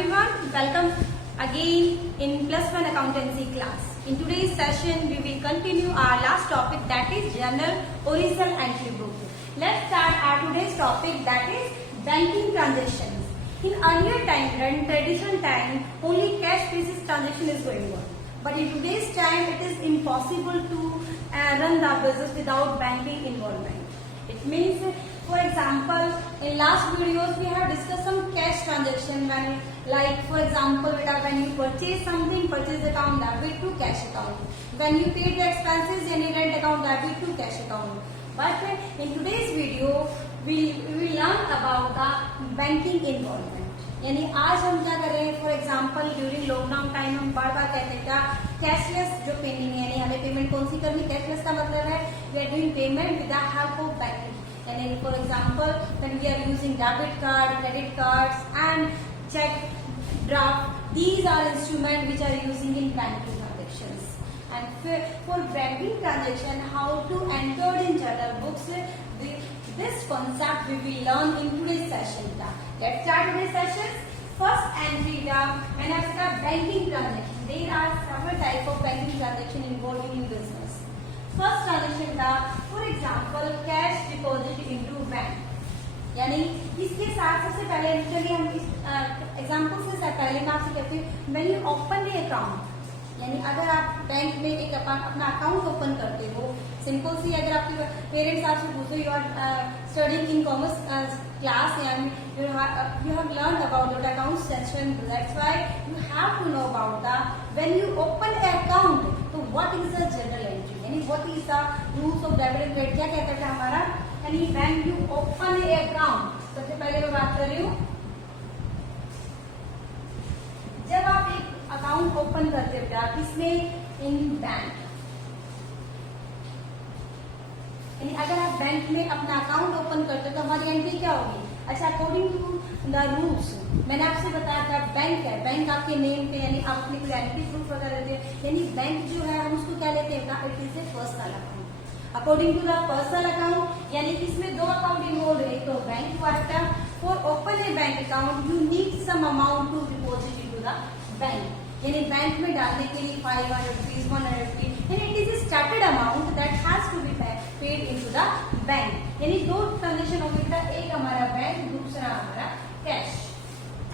everyone, welcome again in Plus One Accountancy class. In today's session, we will continue our last topic, that is Journal Original Entry Book. Let's start our today's topic, that is banking transactions. In earlier time, in traditional time, only cash basis transaction is going on. But in today's time, it is impossible to run the business without banking involvement. It means, for example, in last videos we have discussed some cash transaction when, like for example, when you purchase something, purchase account debit to cash account. When you pay the expenses, any rent account debit to cash account. But in today's video, we will learn about the banking involvement. यानी आज हम क्या कर रहे हैं, for example during lockdown time हम बार बार कहते हैं क्या, कैशलेस जो पेमेंट है, यानी हमें पेमेंट कौन सी करनी, कैशलेस का मतलब है we are doing payment with the help of banking. यानी for example when we are using debit card, credit cards and cheque, draft, these are instrument which are using in banking transactions. And for banking transaction, how to enter in journal books, this concept we will learn in today's session. Let's start today's session. First entry, when I say banking transaction, there are several types of banking transaction involved in business. First transaction, for example, cash deposit into bank. यानी इसके साथ सबसे पहले चलिए हम इस example से पहले मैं आपसे कहती हूँ, when you open the account, यानी अगर आप बैंक में एक अपना अकाउंट ओपन करते हो, सिंपल सी, अगर आपके पेरेंट्स आपसे पूछो you are studying in commerce class and you have learn about that account section, that's why you have to know about the when you open a account, तो what is the general entry, यानी what is the rules of debit and credit, क्या कहता है हमारा, यानी when you open a account. सबसे पहले मैं बात कर रही हूँ, जब आप एक अकाउंट ओपन करते हो क्या, किसमें, इन बैंक, यानी अगर आप बैंक में अपना अकाउंट ओपन करते हो तो हमारी एंट्री क्या होगी. अच्छा, अकॉर्डिंग टू द रूल्स मैंने आपसे बताया था, बैंक है, बैंक आपके नेम पे, यानी आप अपनी आइडेंटिटी प्रूफ वगैरह देते हैं, यानी बैंक जो है हम उसको क्या लेते हैं, it is a personal account. According to the personal account, यानी इसमें दो अकाउंट इन्वॉल्व है, तो बैंक वाला. For open a bank account you need some amount to deposit into the bank, यानी बैंक में डालने के लिए 500 rupees, 100 rupees, यानी it is started amount that has to be paid into the bank. यानी दो ट्रांजेक्शन हो गया, एक हमारा बैंक, दूसरा हमारा कैश.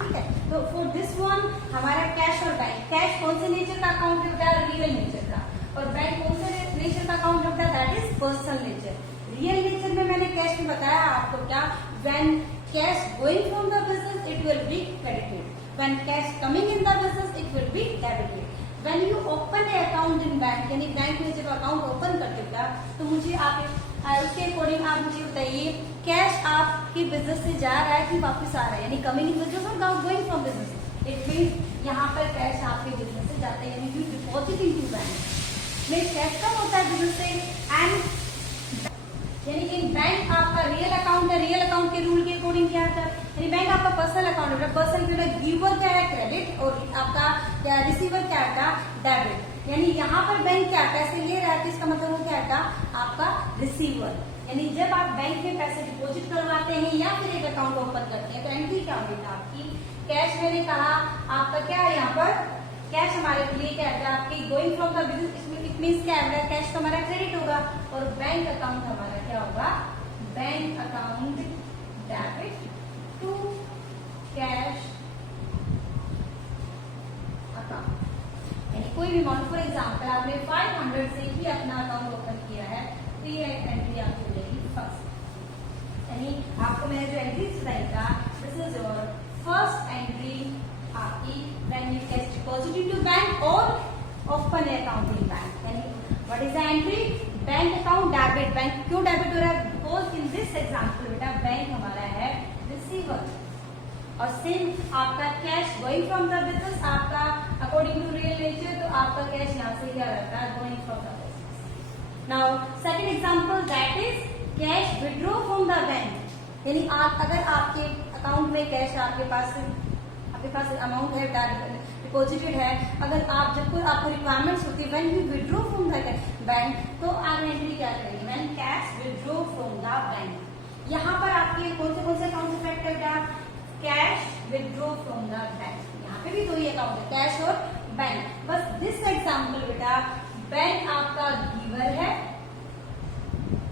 ठीक है, तो फॉर दिस वन हमारा कैश और बैंक, कैश कौन से नेचर का अकाउंट होता है, रियल नेचर का, और बैंक कौन से नेचर का अकाउंट होता है, that is personal nature. Real nature में मैंने कैश में बताया आपको क्या, when cash going from the business it will be credited, when cash coming in the business it will be debited. When you open a account in bank, यानी bank में जब account open करते हो तो मुझे आप उसके अकॉर्डिंग आप मुझे बताइए, कैश आपके बिजनेस से जा रहा है कि वापस आ रहा है, यानी कमिंग इन बिजनेस और going from business. It means यहाँ पर कैश आपके बिजनेस से जाता है, यानी यू डिपॉजिट इनटू बैंक में कैश कम होता है बिजनेस से, एंड यानी इन बैंक आपका रियल अकाउंट है, रियल अकाउंट के रूल के अकॉर्डिंग क्या होता है, यानी बैंक आपका पर्सनल अकाउंट है, पर्सनल जो गिवर क्या है क्रेडिट, और आपका रिसीवर क्या है डेबिट. यानी यहाँ पर बैंक क्या पैसे ले रहा है, तो इसका मतलब वो क्या है आपका रिसीवर. यानी जब आप बैंक में पैसे डिपॉजिट करवाते हैं या फिर एक अकाउंट ओपन करते हैं तो एंट्री क्या होगी आपकी, कैश. मैंने कहा आपका क्या है, यहाँ पर कैश हमारे लिए क्या है आपकी going from the business, it means क्या है, कैश तो हमारा क्रेडिट होगा, और बैंक अकाउंट हमारा क्या होगा, bank account debit to cash account. यानी कोई भी अमाउंट, फॉर एग्जाम्पल आपने 500 से ही अपना अकाउंट ओपन किया है, तो ये एंट्री आपकी मिलेगी फर्स्ट. यानी आपको मैंने जो एंट्री बताई था, this is your first entry आपकी when you cash deposit into bank और ओपन अकाउंट इन बैंक. यानी what is the entry, bank account debit. Bank क्यों डेबिट हो रहा है, बिकॉज इन दिस एग्जाम्पल बेटा बैंक हमारा है रिसीवर, और सेम आपका cash going from the business, आपका अकॉर्डिंग टू रियल नेचर, तो आपका कैश यहाँ से क्या रहता है, going from the business. Now second example, that is cash withdraw from the bank. यानी आप अगर आपके अकाउंट में कैश आपके पास अमाउंट है डिपॉजिटेड है, अगर आप जब कोई आपको रिक्वायरमेंट्स होती है when you withdraw from the bank, तो आगे एंट्री क्या करेंगे, when cash withdraw from the bank. यहाँ पर आपके कौन से अकाउंट इफेक्ट करता है, cash withdraw from the bank. भी दो ही अकाउंट है, कैश और बैंक। बस दिस एग्जाम्पल बेटा बैंक आपका गिवर है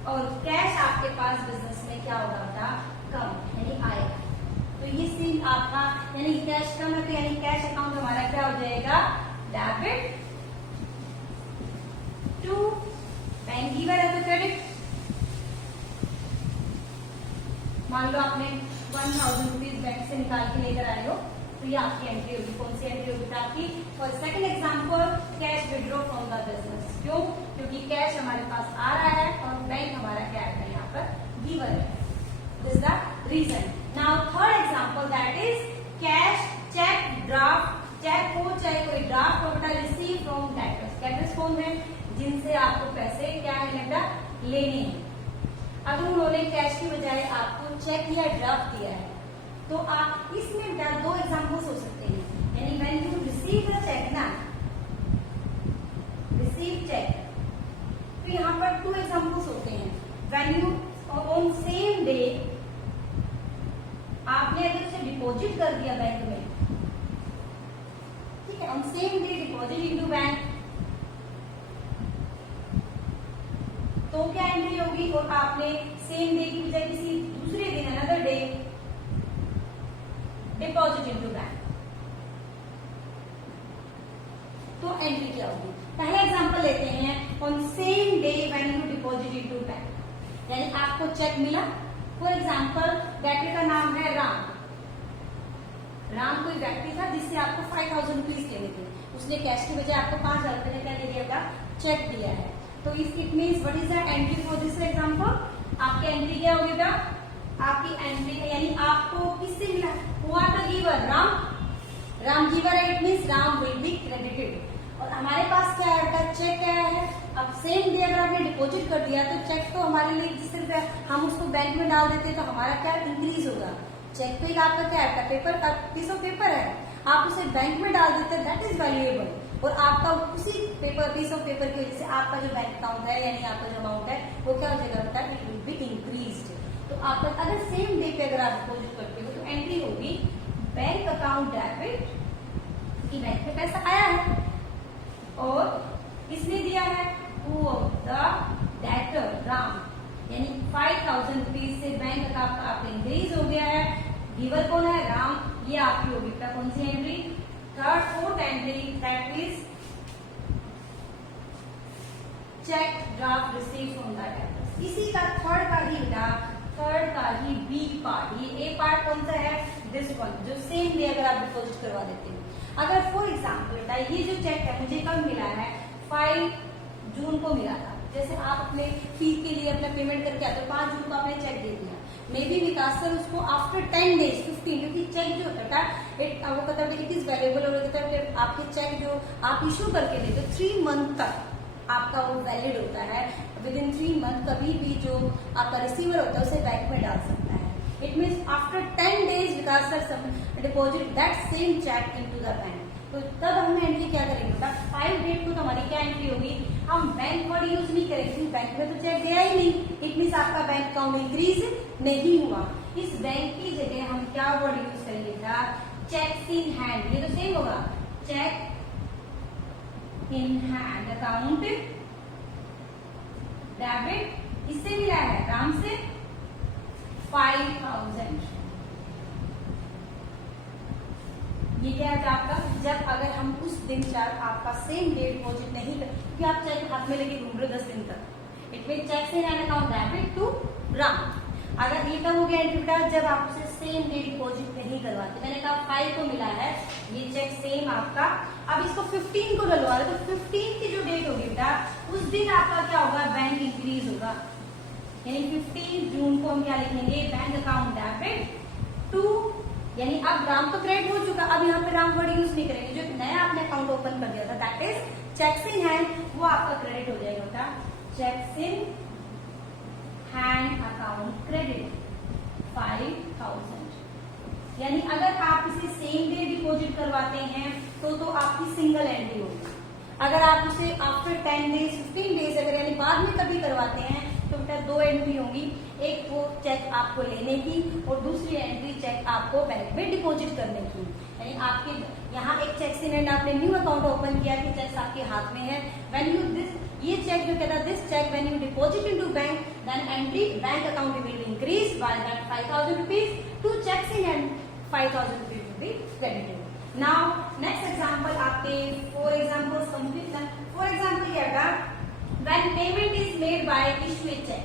और कैश आपके पास बिजनेस में क्या होगा बेटा, कम यानी आएगा। तो ये सीन आपका यानी कैश कम है तो यानी कैश अकाउंट हमारा क्या हो जाएगा, डेबिट टू बैंक गिवर है तो क्रेडिट। मान लो आपने 1000 रुपीज बैंक से निकाल के लेकर आए हो तो ये आपकी एंट्री होगी। कौन सी एंट्री होगी आपकी? For second example cash withdraw from the business. क्यों? क्योंकि कैश हमारे पास आ रहा है और बैंक हमारा क्या है यहाँ पर गिवर है। This the reason. Now third example that is cash cheque draft. Cheque हो चाहे कोई ड्राफ्ट हो बेटा रिसीव फ्रॉम डेटर्स। डेटर्स कौन है? जिनसे आपको पैसे क्या है बेटा लेने हैं। अगर उन्होंने कैश की बजाय आपको चेक या ड्राफ्ट दिया है तो आप इसमें दो एग्जांपल्स हो सकते हैं। यानी when you receive the cheque ना, रिसीव चेक, तो यहाँ पर टू एग्जांपल्स होते हैं। When you on same day आपने अगर उसे डिपॉजिट कर दिया बैंक में, ठीक है, on same day deposit into bank, तो क्या एंट्री होगी? और आपने सेम डे की बजाय किसी दूसरे दिन another day deposit into bank, तो एंट्री क्या होगी? पहला एग्जांपल लेते हैं on same day when you deposit into bank. यानी आपको चेक मिला, फॉर एग्जांपल व्यक्ति का नाम है राम। राम कोई व्यक्ति था जिससे आपको 5000 रुपीज लेने थे। उसने कैश की बजाय आपको 5000 रुपए का क्या दे दिया था? चेक दिया है। तो it means what is the entry for this example? आपकी एंट्री क्या होगी बेटा? आपकी एंट्री यानी आपको किससे मिला? हुआ था गिवर राम, राम गिवर है, it means Ram will be credited. और हमारे पास क्या है? चेक क्या है? अब सेम डे अगर आपने डिपॉजिट कर दिया तो चेक तो हमारे लिए सिर्फ हम उसको बैंक में डाल देते तो हमारा क्या इंक्रीज होगा। चेक तो एक आपका क्या है? पेपर का पीस ऑफ पेपर है, आप उसे बैंक में डाल देते दैट इज वैल्यूएबल। और आपका उसी पेपर पीस ऑफ पेपर की वजह से आपका जो बैंक अकाउंट है यानी आपका जो अमाउंट है वो क्या हो जाएगा बेटा? It will be increased. तो आपका अगर सेम डे पे अगर आप डिपॉजिट करते हो तो एंट्री होगी बैंक अकाउंट डेबिट, कि बैंक में पैसा आया है और किसने दिया है? हु द डेटर राम, यानी 5000 रुपीज से बैंक अकाउंट आपका इंक्रीज हो गया है। गिवर कौन है? राम। ये आपकी होगी बेटा कौन सी entry? Third fourth entry that is cheque draft receive from the debtors. इसी का थर्ड का ही बेटा, थर्ड का ही बी पार्ट। ये ए पार्ट कौन सा है? दिस वन, जो सेम डे अगर आप डिपॉजिट करवा देते हैं। अगर फॉर एग्जाम्पल बेटा ये जो चेक है मुझे कब मिला है? 5 जून को मिला था। जैसे आप अपने फीस के लिए अपना पेमेंट करके आते हो, 5 जून को आपने चेक दे दिया। मे बी विकास सर उसको आफ्टर 10 डेज 15, क्योंकि चेक जो होता है वो कहता है इट इज वैल्यूएबल, और कहता है आपके चेक जो आप इशू करके देते हो 3 मंथ तक आपका वो वैलिड होता है। विद इन 3 मंथ कभी भी जो आपका रिसीवर होता है उसे बैंक में डाल सकता है। It means after 10 days Vikas sir deposit that same cheque into the bank. तो तब हम एंट्री क्या करेंगे बेटा? 5 डेट को तो हमारी क्या एंट्री होगी? हम बैंक वर्ड यूज नहीं करेंगे, बैंक में तो चेक गया ही नहीं। इट मीन्स आपका बैंक अकाउंट इंक्रीज नहीं हुआ। इस बैंक की जगह हम क्या वर्ड यूज करेंगे बेटा? Cheques in hand. ये तो सेम होगा, cheque in hand account debit. किससे मिला है? राम से 5000। ये क्या है आपका? जब अगर हम उस दिन चार आपका सेम डे डिपॉजिट नहीं कर, क्योंकि आप चेक हाथ में लेके घूम रहे हो 10 दिन तक, it mean cheque in hand account debit to Ram. अगर ये कब हो गया एंट्री बेटा? जब आप उसे सेम डे डिपॉजिट नहीं करवाते। मैंने कहा 5 को मिला है, ये चेक सेम आपका, अब इसको 15 को डलवा रहे तो 15 की जो डेट होगी बेटा उस दिन आपका क्या होगा? बैंक इंक्रीज होगा। यानी 15 जून को हम क्या लिखेंगे? बैंक अकाउंट डेबिट टू, यानी अब राम तो क्रेडिट हो चुका, अब यहाँ पे राम वर्ड यूज नहीं करेंगे। जो नया आपने अकाउंट ओपन कर दिया था that is checks in hand, वो आपका क्रेडिट हो जाएगा बेटा। Cheques in hand account credit 5000। यानी अगर आप इसे सेम डे डिपॉजिट करवाते हैं तो आपकी सिंगल एंट्री होगी। अगर आप उसे आफ्टर 10 डेज 15 डेज अगर यानी बाद में कभी करवाते हैं तो बेटा दो एंट्री होंगी, एक वो चेक आपको लेने की और दूसरी एंट्री चेक आपको बैंक में डिपॉजिट करने की। यानी आपके यहाँ एक चेक इन हैंड आपने न्यू अकाउंट ओपन किया कि चेक आपके हाथ में है। व्हेन यू दिस ये चेक जो कहता है this cheque when you deposit into bank then entry bank account will increase by that 5000 rupees to cheques in hand 5000 rupees will be credited. Now next example आपके 4 examples complete है। For example क्या होगा, when payment is made by issue a cheque,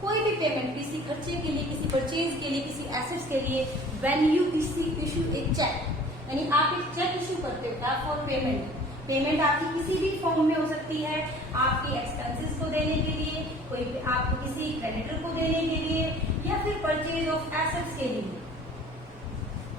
कोई भी payment किसी खर्चे के लिए, किसी परचेज के लिए, किसी एसेट्स के लिए, when you issue a cheque यानी आप एक चेक इशू करते हो फॉर पेमेंट। पेमेंट आपकी किसी भी फॉर्म में हो सकती है, आपके एक्सपेंसेस को देने के लिए, कोई आपको किसी क्रेडिटर को देने के लिए, या फिर परचेज ऑफ एसेट्स के लिए।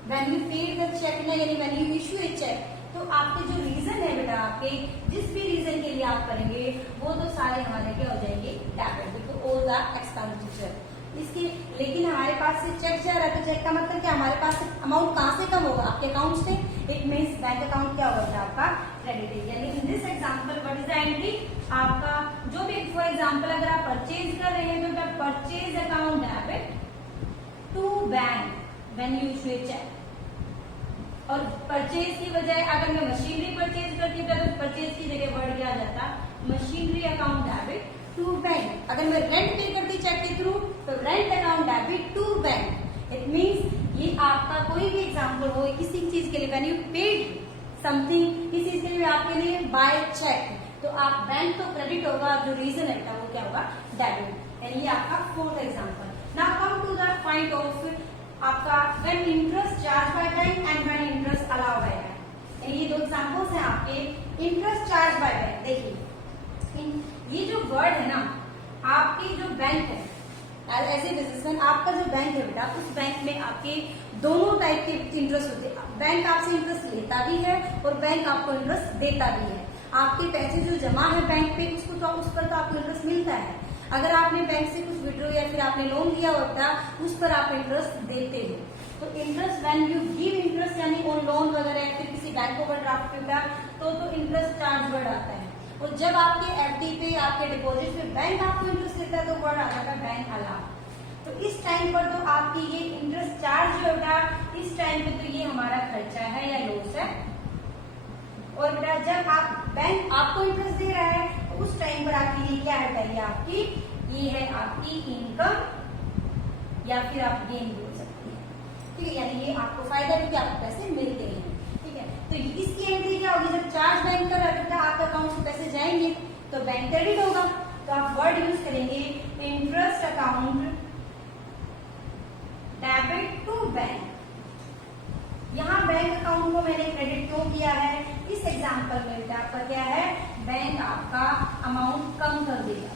When you paid the cheque ना यानी when you issue a cheque, तो आपके जो रीजन है बेटा, आपके जिस भी रीजन के लिए आप करेंगे वो तो सारे हमारे क्या हो जाएंगे, debit, because all the expenditure इसके। लेकिन हमारे पास से चेक जा रहा है तो चेक का मतलब क्या, हमारे पास अमाउंट कहाँ से कम होगा, आपके अकाउंट से। इट मीन्स बैंक अकाउंट क्या होगा आपका क्रेडिट। यानी इन this example what is the entry, आपका जो भी फॉर एग्जाम्पल अगर आप परचेज कर रहे हैं तो purchase account debit to bank when you issue a cheque. और परचेज की बजाय अगर मैं मशीनरी परचेज करती तो परचेज की जगह वर्ड क्या आ जाता, machinery account debit to bank. अगर मैं रेंट पे करती चेक के थ्रू तो rent account debit to bank. It means ये आपका कोई भी एग्जाम्पल हो किसी चीज के लिए, व्हेन यू पेड समथिंग किसी चीज के लिए आपके लिए बाय चेक, तो आप बैंक तो क्रेडिट होगा, जो रीजन है वो क्या होगा, डेबिट। यानी ये आपका 4th example. Now come to the point of आपका when interest charge by bank and when interest allow by bank. ये दो एग्जांपल्स हैं आपके। इंटरेस्ट चार्ज बाय बैंक, देखिए ये जो वर्ड है ना, आपकी जो बैंक है एज ए बिजनेसमैन, आपका जो बैंक है बेटा, उस बैंक में आपके दोनों टाइप के इंटरेस्ट होते हैं। बैंक आपसे इंटरेस्ट लेता भी है और बैंक आपको इंटरेस्ट देता भी है। आपके पैसे जो जमा है बैंक पे उसको तो उस पर तो आपको इंटरेस्ट मिलता है। अगर आपने बैंक से कुछ विड्रॉ या फिर आपने लोन लिया होता उस पर आप इंटरेस्ट देते हो। तो interest when you give interest यानी ऑन लोन वगैरह या फिर किसी बैंक ओवरड्राफ्ट पे तो इंटरेस्ट चार्ज वर्ड आता है। और जब आपके एफडी पे आपके डिपॉजिट पे बैंक आपको इंटरेस्ट देता है तो वर्ड आता है बैंक अलाउ। तो इस टाइम पर तो आपकी ये इंटरेस्ट चार्ज जो होगा इस टाइम पे तो ये हमारा खर्चा है या लॉस है। और बेटा जब आप बैंक आपको इंटरेस्ट दे रहा है तो उस टाइम पर आपकी ये क्या है, पहले आपकी ये है आपकी इनकम या फिर आप गेन भी हो सकती है। ठीक है, यानी ये आपको फायदा क्योंकि आपको पैसे मिलते हैं। ठीक है, तो इसकी एंट्री क्या होगी, जब चार्ज बैंक कर आपके अकाउंट से पैसे जाएंगे तो बैंक क्रेडिट होगा। तो आप वर्ड यूज करेंगे interest account debit to bank. यहाँ बैंक अकाउंट को मैंने क्रेडिट क्यों किया है, इस एग्जांपल में आपका क्या है, बैंक आपका अमाउंट कम कर देगा।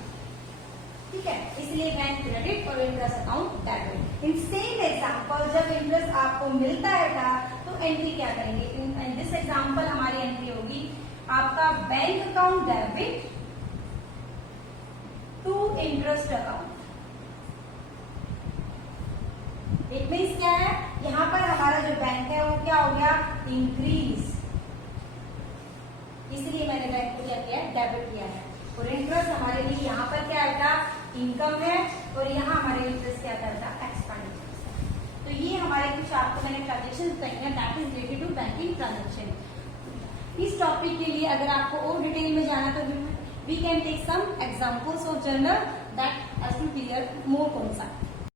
ठीक है, इसलिए बैंक क्रेडिट और interest account debit. In same example जब इंटरेस्ट आपको मिलता है तो एंट्री क्या करेंगे, इन दिस एग्जांपल हमारी एंट्री होगी आपका bank account debit to interest account. It means क्या है, यहाँ पर हमारा जो बैंक है वो क्या हो गया, इंक्रीज, इसलिए मैंने बैंक को क्या किया, डेबिट किया है। और इंटरेस्ट हमारे लिए यहाँ पर क्या आएगा, इनकम है, और यहाँ हमारे इंटरेस्ट क्या करता है, एक्सपेंडिचर। तो ये हमारे कुछ आपको मैंने ट्रांजेक्शन बताई हैं that is related to banking transaction. इस टॉपिक के लिए अगर आपको और डिटेल में जाना तो we can take some examples of journal that has to clear more concept.